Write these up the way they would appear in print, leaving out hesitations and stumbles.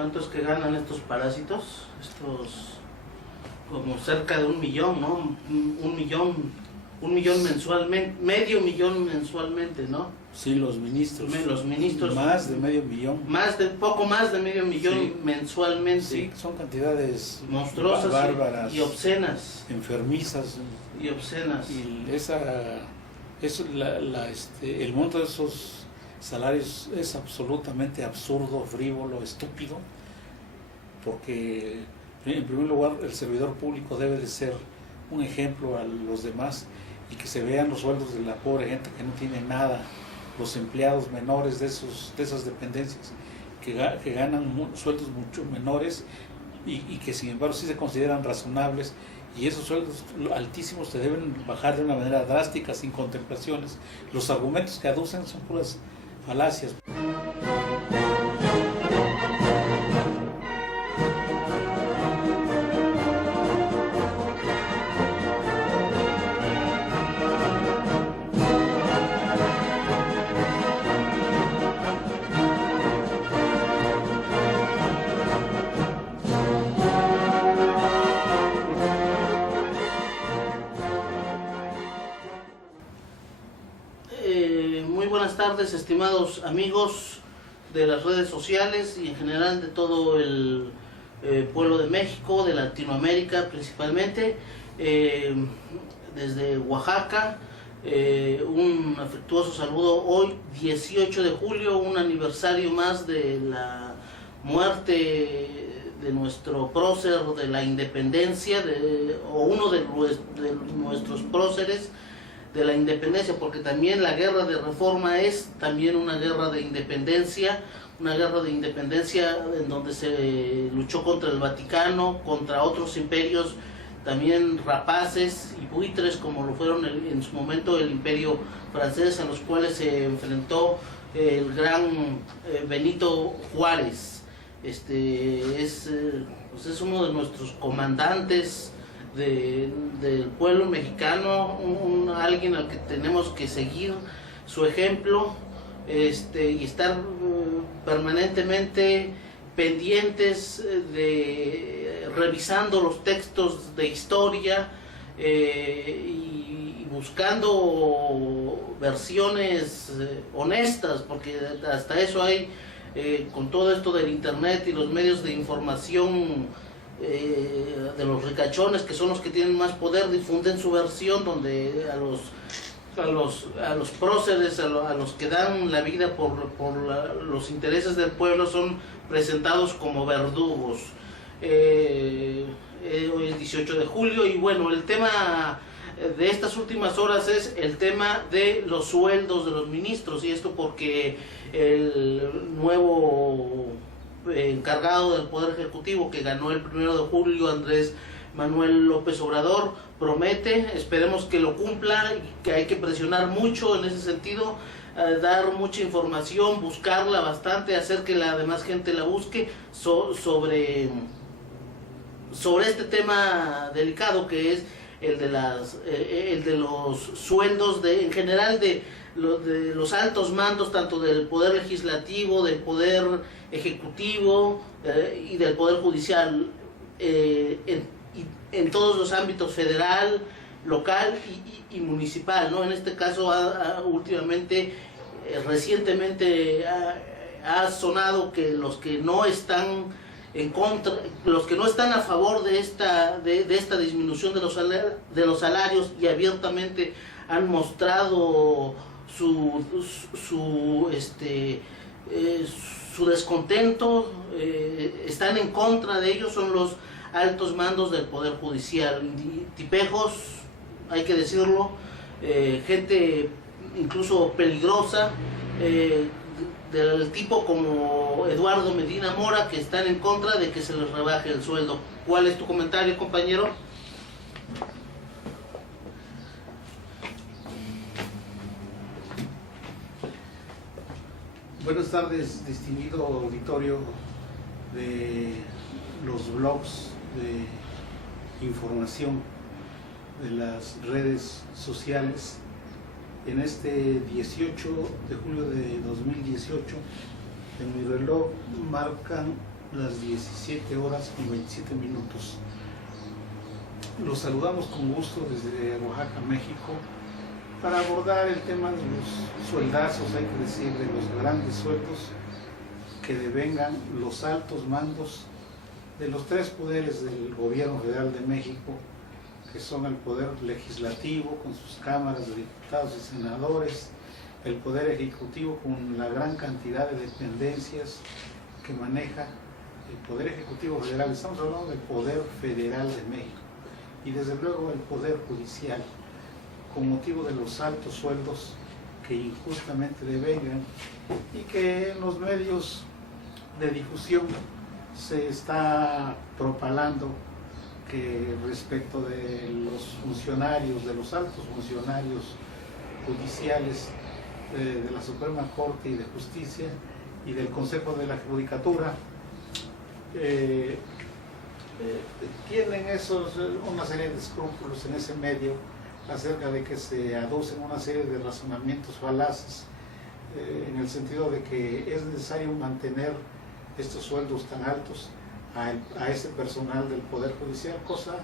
¿Cuántos que ganan estos parásitos? Estos como cerca de 1.000.000, ¿no? Un millón mensualmente, medio millón mensualmente, ¿no? Sí, los ministros. Los ministros. Más de medio millón. Poco más de medio millón sí. mensualmente. Sí, son cantidades monstruosas, bárbaras. Y obscenas. Enfermizas. Y obscenas. Y el monto de esos salarios es absolutamente absurdo, frívolo, estúpido, porque en primer lugar el servidor público debe de ser un ejemplo a los demás y que se vean los sueldos de la pobre gente que no tiene nada, los empleados menores de esas dependencias que ganan sueldos mucho menores y que sin embargo sí se consideran razonables, y esos sueldos altísimos se deben bajar de una manera drástica, sin contemplaciones. Los argumentos que aducen son puras falacias. Buenas tardes, estimados amigos de las redes sociales y en general de todo el pueblo de México, de Latinoamérica principalmente, desde Oaxaca. Un afectuoso saludo hoy, 18 de julio, un aniversario más de la muerte de nuestro prócer de la independencia, o uno de nuestros próceres de la independencia, porque también la guerra de reforma es también una guerra de independencia en donde se luchó contra el Vaticano, contra otros imperios también rapaces y buitres, como lo fueron en su momento el imperio francés, a los cuales se enfrentó el gran Benito Juárez. Es uno de nuestros comandantes del pueblo mexicano, alguien al que tenemos que seguir su ejemplo, y estar permanentemente pendientes revisando los textos de historia y buscando versiones honestas, porque hasta eso hay, con todo esto del internet y los medios de información de los ricachones, que son los que tienen más poder, difunden su versión, donde a los próceres, a los que dan la vida por los intereses del pueblo, son presentados como verdugos. Hoy es 18 de julio y bueno, el tema de estas últimas horas es el tema de los sueldos de los ministros, y esto porque el nuevo encargado del Poder Ejecutivo, que ganó el 1 de julio, Andrés Manuel López Obrador, promete, esperemos que lo cumpla, y que hay que presionar mucho en ese sentido, dar mucha información, buscarla bastante, hacer que la demás gente la busque sobre este tema delicado que es el de los sueldos en general de los altos mandos, tanto del poder legislativo, del poder ejecutivo y del poder judicial, en todos los ámbitos: federal, local y municipal, ¿no? En este caso últimamente, recientemente ha sonado que los que no están a favor de esta disminución de los salarios, y abiertamente han mostrado su descontento, están en contra de ellos, son los altos mandos del Poder Judicial, tipejos, hay que decirlo, gente incluso peligrosa, del tipo como Eduardo Medina Mora, que están en contra de que se les rebaje el sueldo. ¿Cuál es tu comentario, compañero? Buenas tardes, distinguido auditorio de los blogs de información de las redes sociales. En este 18 de julio de 2018, en mi reloj marcan las 17 horas y 27 minutos. Los saludamos con gusto desde Oaxaca, México, para abordar el tema de los sueldazos, hay que decir, de los grandes sueldos que devengan los altos mandos de los tres poderes del Gobierno Federal de México, que son el Poder Legislativo con sus cámaras de diputados y senadores, el Poder Ejecutivo con la gran cantidad de dependencias que maneja el Poder Ejecutivo Federal. Estamos hablando del Poder Federal de México, y desde luego el Poder Judicial, con motivo de los altos sueldos que injustamente devengan y que en los medios de difusión se está propalando que respecto de los funcionarios, de los altos funcionarios judiciales de la Suprema Corte y de Justicia y del Consejo de la Judicatura, tienen una serie de escrúpulos en ese medio acerca de que se aducen una serie de razonamientos falaces en el sentido de que es necesario mantener estos sueldos tan altos a ese personal del Poder Judicial, cosa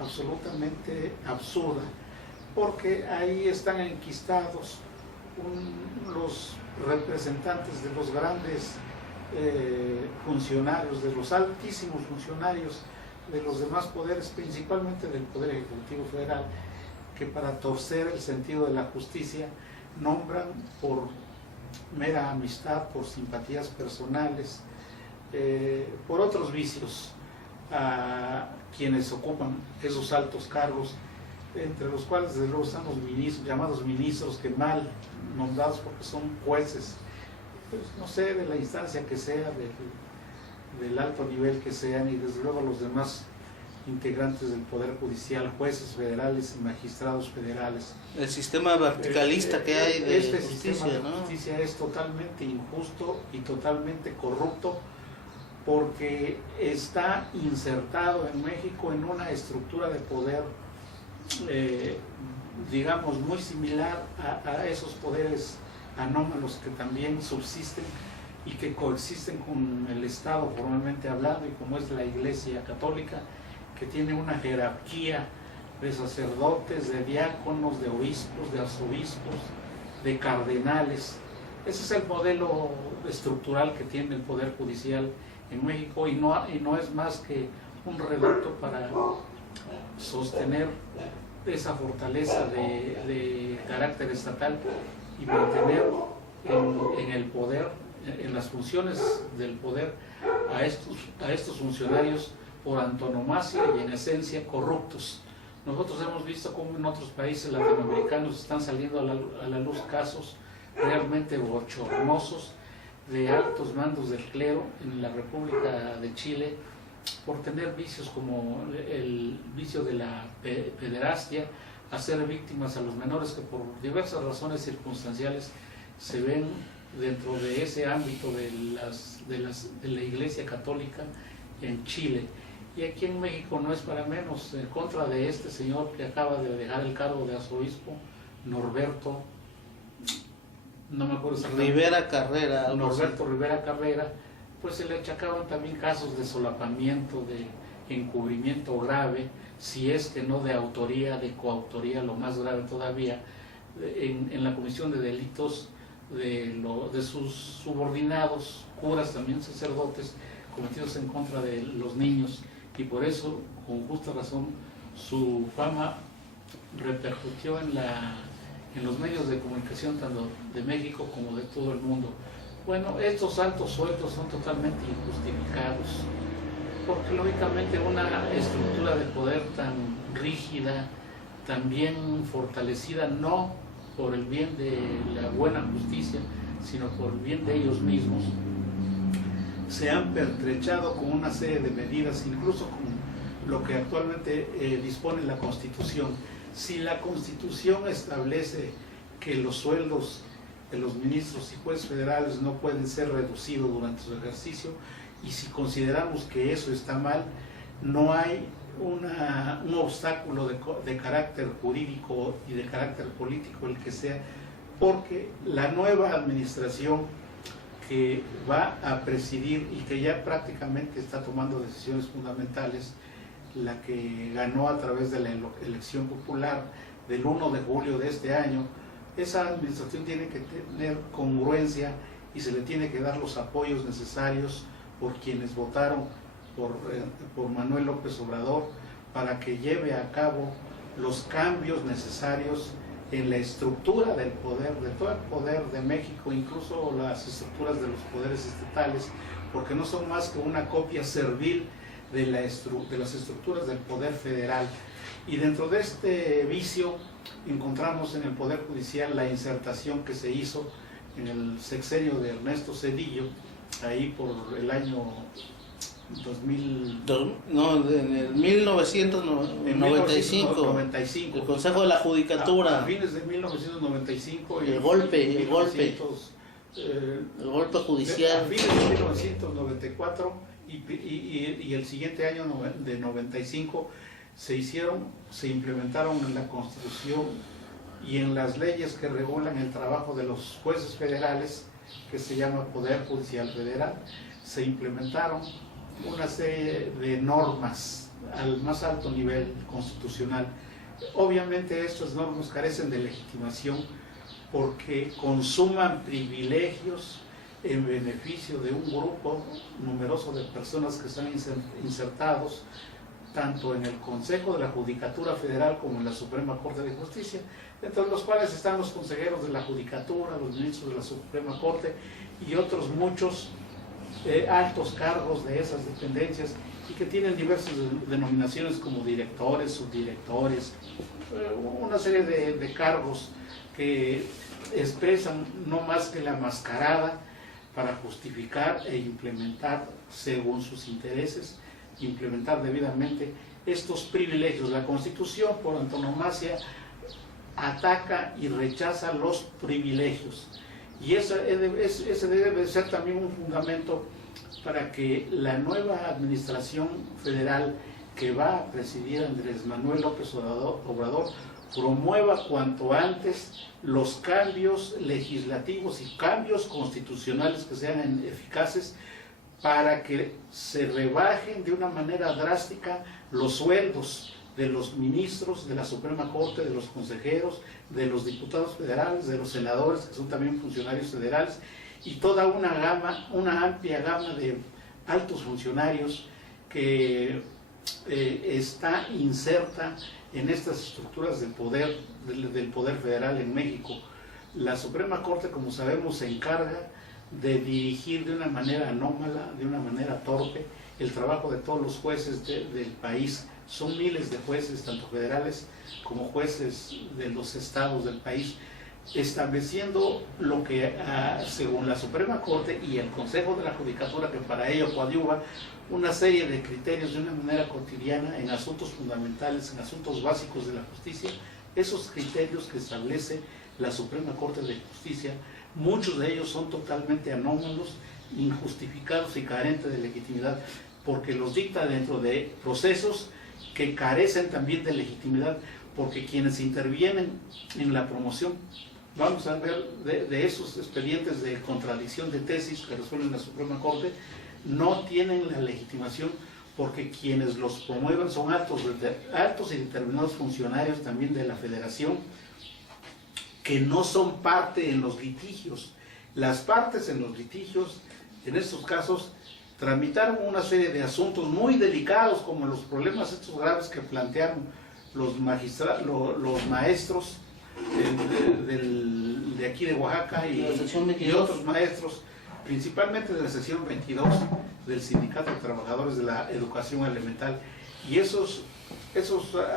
absolutamente absurda, porque ahí están enquistados los representantes de los grandes funcionarios, de los altísimos funcionarios de los demás poderes, principalmente del Poder Ejecutivo Federal, que para torcer el sentido de la justicia nombran por mera amistad, por simpatías personales, por otros vicios a quienes ocupan esos altos cargos, entre los cuales desde luego están los ministros, llamados ministros, que mal nombrados porque son jueces, pues, no sé, de la instancia que sea, del alto nivel que sean, y desde luego los demás integrantes del Poder Judicial, jueces federales y magistrados federales. El sistema verticalista que hay de este justicia, sistema de ¿no? justicia es totalmente injusto y totalmente corrupto, porque está insertado en México en una estructura de poder, digamos, muy similar a esos poderes anómalos que también subsisten y que coexisten con el Estado formalmente hablando, y como es la Iglesia Católica, que tiene una jerarquía de sacerdotes, de diáconos, de obispos, de arzobispos, de cardenales. Ese es el modelo estructural que tiene el Poder Judicial en México, y no es más que un reducto para sostener esa fortaleza de carácter estatal y mantener en el poder, en las funciones del poder, a estos funcionarios por antonomasia y en esencia corruptos. Nosotros hemos visto cómo en otros países latinoamericanos están saliendo a la luz casos realmente bochornosos de altos mandos del clero en la República de Chile por tener vicios como el vicio de la pederastia, hacer víctimas a los menores que por diversas razones circunstanciales se ven dentro de ese ámbito de la Iglesia Católica en Chile. Y aquí en México no es para menos, en contra de este señor que acaba de dejar el cargo de arzobispo, Norberto, no me acuerdo exactamente, Rivera Carrera. Norberto Rivera Carrera, pues se le achacaban también casos de solapamiento, de encubrimiento grave, si es que no de autoría, de coautoría, lo más grave todavía, en la comisión de delitos de sus subordinados, curas, también sacerdotes, cometidos en contra de los niños, y por eso, con justa razón, su fama repercutió en los medios de comunicación tanto de México como de todo el mundo. Bueno, estos altos sueldos son totalmente injustificados, porque lógicamente una estructura de poder tan rígida, tan bien fortalecida, no por el bien de la buena justicia, sino por el bien de ellos mismos, se han pertrechado con una serie de medidas, incluso con lo que actualmente dispone la Constitución. Si la Constitución establece que los sueldos de los ministros y jueces federales no pueden ser reducidos durante su ejercicio, y si consideramos que eso está mal, no hay un obstáculo de carácter jurídico y de carácter político, el que sea, porque la nueva administración que va a presidir y que ya prácticamente está tomando decisiones fundamentales, la que ganó a través de la elección popular del 1 de julio de este año. Esa administración tiene que tener congruencia y se le tiene que dar los apoyos necesarios por quienes votaron por Manuel López Obrador, para que lleve a cabo los cambios necesarios en la estructura del poder, de todo el poder de México, incluso las estructuras de los poderes estatales, porque no son más que una copia servil de las estructuras del poder federal. Y dentro de este vicio encontramos en el Poder Judicial la insertación que se hizo en el sexenio de Ernesto Zedillo, ahí por el año 2000, en el 1995, el Consejo de la Judicatura, a fines de 1995, el golpe judicial, a fines de 1994 y el siguiente año de 95 se implementaron en la Constitución y en las leyes que regulan el trabajo de los jueces federales, que se llama Poder Judicial Federal. Se implementaron una serie de normas al más alto nivel constitucional. Obviamente estas normas carecen de legitimación porque consuman privilegios en beneficio de un grupo numeroso de personas que están insertados tanto en el Consejo de la Judicatura Federal como en la Suprema Corte de Justicia, entre los cuales están los consejeros de la Judicatura, los ministros de la Suprema Corte y otros muchos altos cargos de esas dependencias, y que tienen diversas denominaciones como directores, subdirectores, una serie de cargos que expresan no más que la mascarada para justificar e implementar según sus intereses, implementar debidamente estos privilegios. La Constitución, por antonomasia, ataca y rechaza los privilegios, y ese debe ser también un fundamento para que la nueva administración federal que va a presidir Andrés Manuel López Obrador promueva cuanto antes los cambios legislativos y cambios constitucionales que sean eficaces, para que se rebajen de una manera drástica los sueldos de los ministros de la Suprema Corte, de los consejeros, de los diputados federales, de los senadores, que son también funcionarios federales, y toda una amplia gama de altos funcionarios que está inserta en estas estructuras del poder federal en México. La Suprema Corte, como sabemos, se encarga de dirigir de una manera anómala, de una manera torpe, el trabajo de todos los jueces del país. Son miles de jueces, tanto federales como jueces de los estados del país, estableciendo lo que, según la Suprema Corte y el Consejo de la Judicatura, que para ello coadyuva, una serie de criterios de una manera cotidiana en asuntos fundamentales, en asuntos básicos de la justicia. Esos criterios que establece la Suprema Corte de Justicia, muchos de ellos son totalmente anómalos, injustificados y carentes de legitimidad, porque los dicta dentro de procesos que carecen también de legitimidad, porque quienes intervienen en la promoción, vamos a ver, de esos expedientes de contradicción de tesis que resuelven la Suprema Corte, no tienen la legitimación, porque quienes los promueven son altos y determinados funcionarios también de la Federación, que no son parte en los litigios. Las partes en los litigios, en estos casos, tramitaron una serie de asuntos muy delicados, como los problemas estos graves que plantearon los maestros de aquí de Oaxaca y otros maestros, principalmente de la sección 22 del Sindicato de Trabajadores de la Educación Elemental. Y esos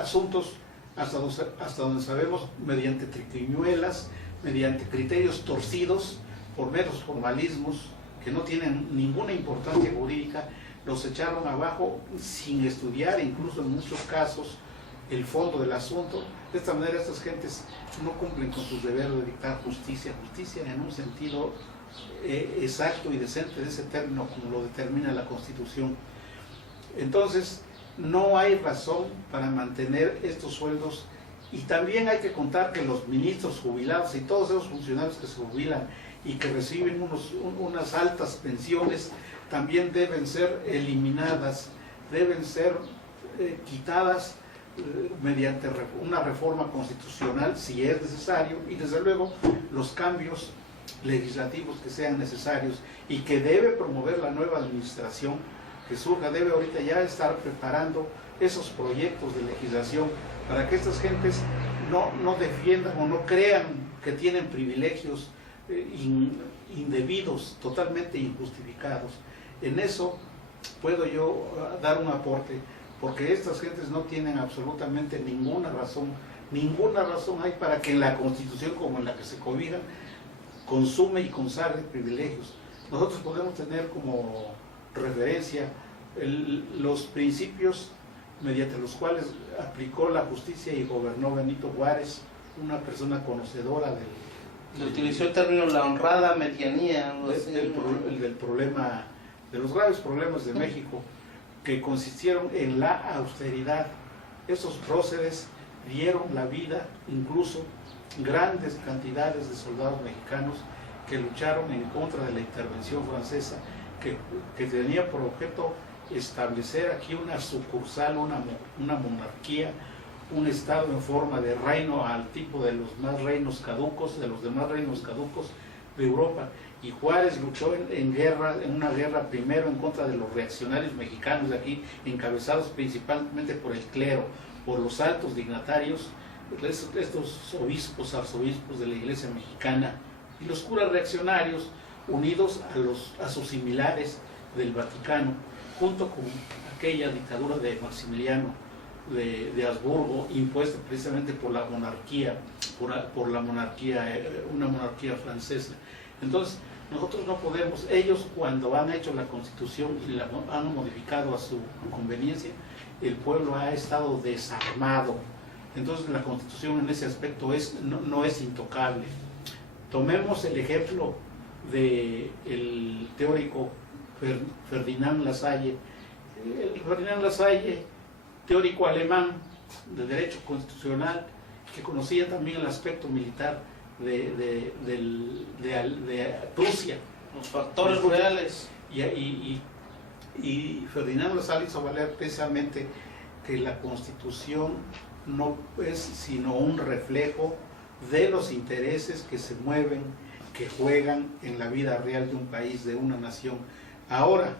asuntos, hasta donde sabemos, mediante triquiñuelas, mediante criterios torcidos, por meros formalismos que no tienen ninguna importancia jurídica, los echaron abajo sin estudiar, incluso en muchos casos, el fondo del asunto. De esta manera estas gentes no cumplen con sus deberes de dictar justicia en un sentido exacto y decente de ese término, como lo determina la Constitución. Entonces no hay razón para mantener estos sueldos, y también hay que contar que los ministros jubilados y todos esos funcionarios que se jubilan y que reciben unas altas pensiones también deben ser eliminadas, deben ser quitadas mediante una reforma constitucional si es necesario, y desde luego los cambios legislativos que sean necesarios y que debe promover la nueva administración que surja. Debe ahorita ya estar preparando esos proyectos de legislación para que estas gentes no defiendan o no crean que tienen privilegios indebidos, totalmente injustificados. En eso puedo yo dar un aporte, porque estas gentes no tienen absolutamente ninguna razón hay para que en la Constitución como en la que se cobijan consume y consagre privilegios. Nosotros podemos tener como referencia los principios mediante los cuales aplicó la justicia y gobernó Benito Juárez, una persona conocedora le utilizó el término la honrada medianía, del problema, de los graves problemas de México, que consistieron en la austeridad. Esos próceres dieron la vida, incluso grandes cantidades de soldados mexicanos que lucharon en contra de la intervención francesa, que tenía por objeto establecer aquí una sucursal, una monarquía, un estado en forma de reino al tipo de los demás reinos caducos de Europa. Y Juárez luchó en una guerra primero en contra de los reaccionarios mexicanos de aquí, encabezados principalmente por el clero, por los altos dignatarios, estos obispos, arzobispos de la Iglesia mexicana, y los curas reaccionarios unidos a sus similares del Vaticano, junto con aquella dictadura de Maximiliano de Habsburgo, impuesta precisamente por la monarquía, una monarquía francesa. Entonces, nosotros no podemos, ellos cuando han hecho la Constitución y la han modificado a su conveniencia, el pueblo ha estado desarmado. Entonces la Constitución en ese aspecto no es intocable. Tomemos el ejemplo del teórico Ferdinand Lassalle. Ferdinand Lassalle, teórico alemán de derecho constitucional, que conocía también el aspecto militar de Prusia, los factores reales. Y Ferdinand Lassalle hizo valer precisamente que la Constitución no es sino un reflejo de los intereses que se mueven, que juegan en la vida real de un país, de una nación. Ahora,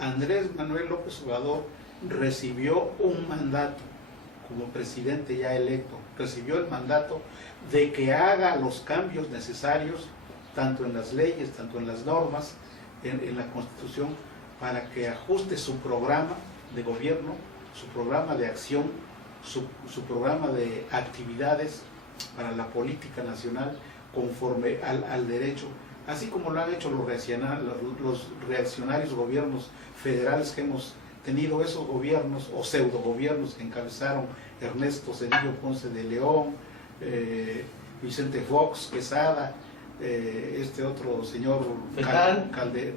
Andrés Manuel López Obrador recibió un mandato como presidente ya electo, recibió el mandato de que haga los cambios necesarios, tanto en las leyes, tanto en las normas, en la Constitución, para que ajuste su programa de gobierno, su programa de acción, su programa de actividades para la política nacional conforme al derecho, así como lo han hecho los reaccionarios gobiernos federales que hemos tenido, esos gobiernos o pseudo gobiernos que encabezaron Ernesto Zedillo Ponce de León, Vicente Fox Quesada, este otro señor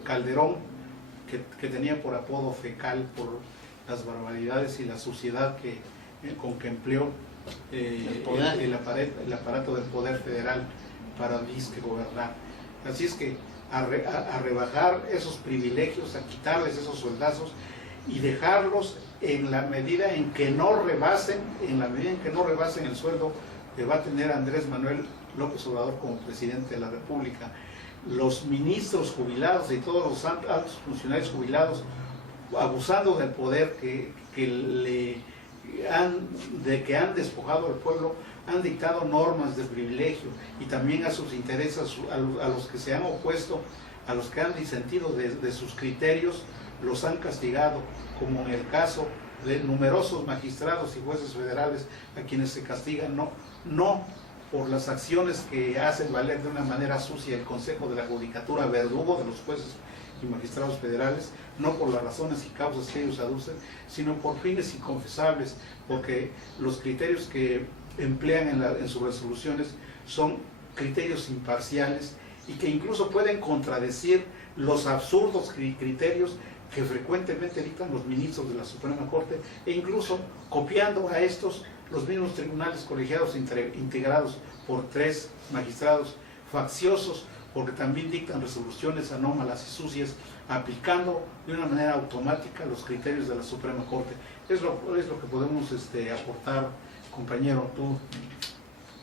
Calderón, que tenía por apodo Fecal por las barbaridades y la suciedad con que empleó el aparato del poder federal para disque gobernar. Así es que a rebajar esos privilegios, a quitarles esos sueldazos y dejarlos en la medida en que no rebasen el sueldo que va a tener Andrés Manuel López Obrador como presidente de la República. Los ministros jubilados y todos los altos funcionarios jubilados, abusando del poder que han despojado al pueblo, han dictado normas de privilegio y también a sus intereses, a los que se han opuesto, a los que han disentido de sus criterios, los han castigado, como en el caso de numerosos magistrados y jueces federales a quienes se castigan no por las acciones que hacen valer de una manera sucia el Consejo de la Judicatura, verdugo de los jueces y magistrados federales, no por las razones y causas que ellos aducen, sino por fines inconfesables, porque los criterios que emplean en sus resoluciones son criterios imparciales y que incluso pueden contradecir los absurdos criterios que frecuentemente dictan los ministros de la Suprema Corte, e incluso copiando a estos los mismos tribunales colegiados integrados por 3 magistrados facciosos, porque también dictan resoluciones anómalas y sucias, aplicando de una manera automática los criterios de la Suprema Corte. Es lo que podemos aportar, compañero. Tú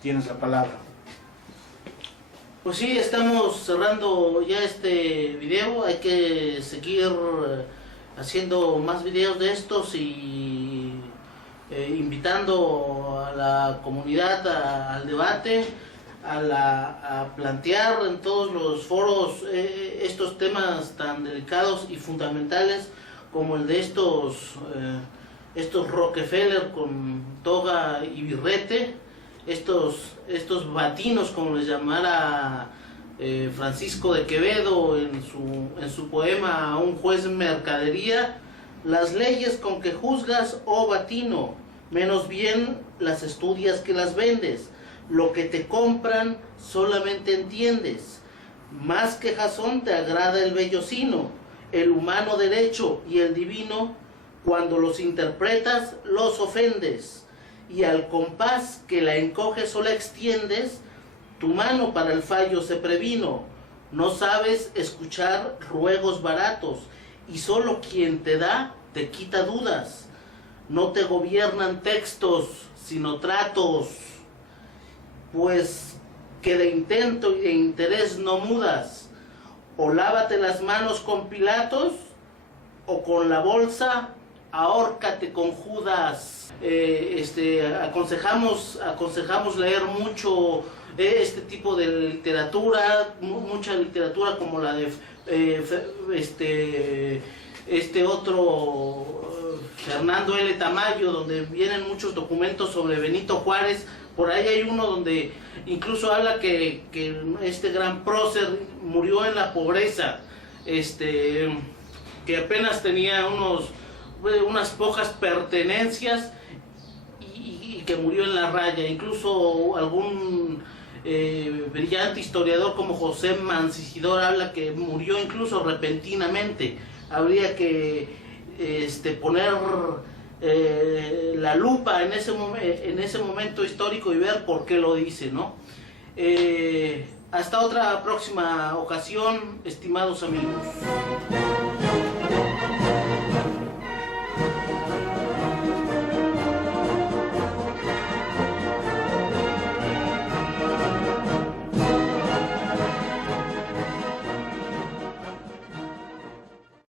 tienes la palabra. Pues sí, estamos cerrando ya este video. Hay que seguir haciendo más videos de estos y invitando a la comunidad al debate, a plantear en todos los foros estos temas tan delicados y fundamentales como el de estos Rockefeller con toga y birrete, estos batinos, como les llamara Francisco de Quevedo en su poema a un juez mercadería: las leyes con que juzgas, oh batino, menos bien las estudias que las vendes. Lo que te compran solamente entiendes. Más que Jasón te agrada el vellocino, el humano derecho y el divino. Cuando los interpretas, los ofendes, y al compás que la encoges o la extiendes, tu mano para el fallo se previno. No sabes escuchar ruegos baratos, y solo quien te da te quita dudas. No te gobiernan textos, sino tratos, pues que de intento y de interés no mudas. O lávate las manos con Pilatos, o con la bolsa ahórcate con Judas. Aconsejamos leer mucho este tipo de literatura, mucha literatura como la de Fernando L. Tamayo, donde vienen muchos documentos sobre Benito Juárez. Por ahí hay uno donde incluso habla que este gran prócer murió en la pobreza, que apenas tenía unas pocas pertenencias y que murió en la raya. Incluso algún brillante historiador como José Mancisidor habla que murió incluso repentinamente. Habría que poner la lupa en ese momento histórico y ver por qué lo dice, ¿no? Hasta otra próxima ocasión, estimados amigos.